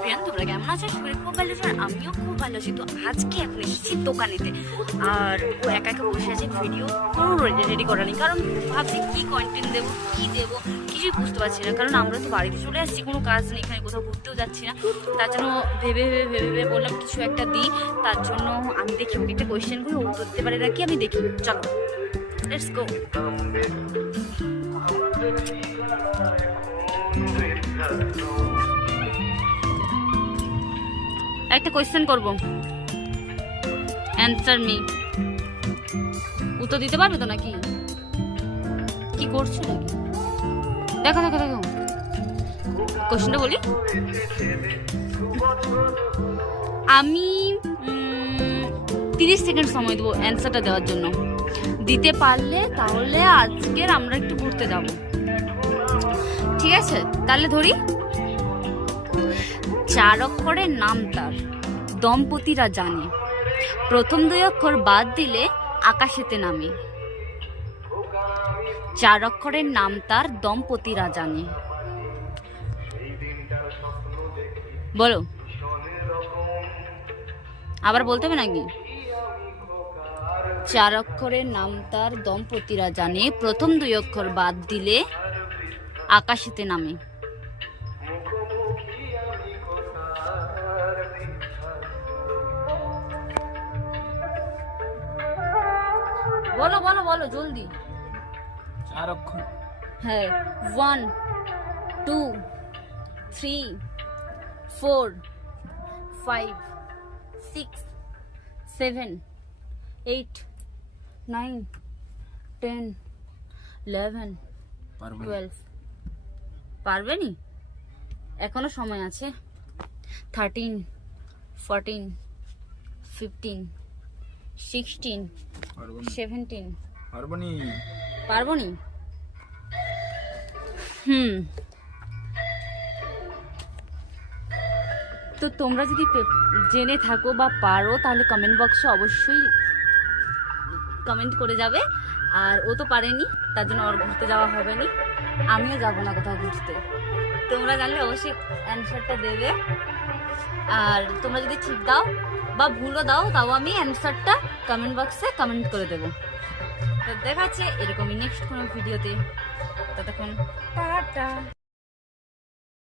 Everyone তোমরা কেমন আছো? আশা খুব ভালো আছো আমিও খুব ভালো আছি। তো আজকে এখন এসেছি দোকানেতে। আর ও একা একা বসে আছে ভিডিও কোনো রেডি করা নেই। কারণ ভাবছি কি কন্টেন্ট দেবো, কি দেবো, কিছুই বুঝতে পারছি না। কারণ আমরা তো বাড়িতে চলে আসছি, কোনো কাজ নেই, এখানে কোথাও ঘুরতেও যাচ্ছি না। তার জন্য ভেবে ভেবে ভেবে ভেবে বললাম কিছু একটা দিই। তার জন্য আমি দেখি, ওকে একটা কোয়েশ্চেন করি উত্তর দিতে পারে নাকি আমি দেখি। চলো লেটস গো একটা কোয়েশ্চেন করব। অ্যান্সার মি উত্তর দিতে পারবে তো নাকি? কি করছ নাকি? দেখো দেখো দেখো। কোশ্চেনটা বলি। আমি তিরিশ সেকেন্ড সময় দেবো অ্যান্সারটা দেওয়ার জন্য। দিতে পারলে তাহলে আজকের আমরা একটু ঘুরতে যাব। ঠিক আছে? তাহলে ধরি। চার অক্ষরের নাম তার, দম্পতিরা জানে। প্রথম দুই অক্ষর বাদ দিলে আকাশেতে নামে। চার অক্ষরের নাম তার, দম্পতিরা জানে। বলো। আবার বলতে হবে নাকি? চার অক্ষরের নাম তার, দম্পতিরা জানে। প্রথম দুই অক্ষর বাদ দিলে আকাশেতে নামে। বলো বলো বলো জলদি। চার অক্ষর হ্যাঁ one two three four five six seven eight nine ten eleven twelve পারবে নি? এখনও সময় আছে। Thirteen fourteen fifteen sixteen. Seventeen হুম। তো তোমরা যদি জেনে থাকো বা পারো তাহলে কমেন্ট বক্সে অবশ্যই কমেন্ট করে যাবে। আর ও তো পারেনি তার জন্য ওর ঘুরতে যাওয়া হবে নি। আমিও যাব না কোথাও ঘুরতে। তোমরা জানলে অবশ্যই অ্যান্সারটা দেবে। আর তোমরা যদি ঠিক দাও বা ভুলও দাও তাও আমি অ্যান্সারটা কমেন্ট বক্সে কমেন্ট করে দেবো। তো দেখাচ্ছে এরকমই নেক্সট কোনো ভিডিওতে ততক্ষণ, টাটা।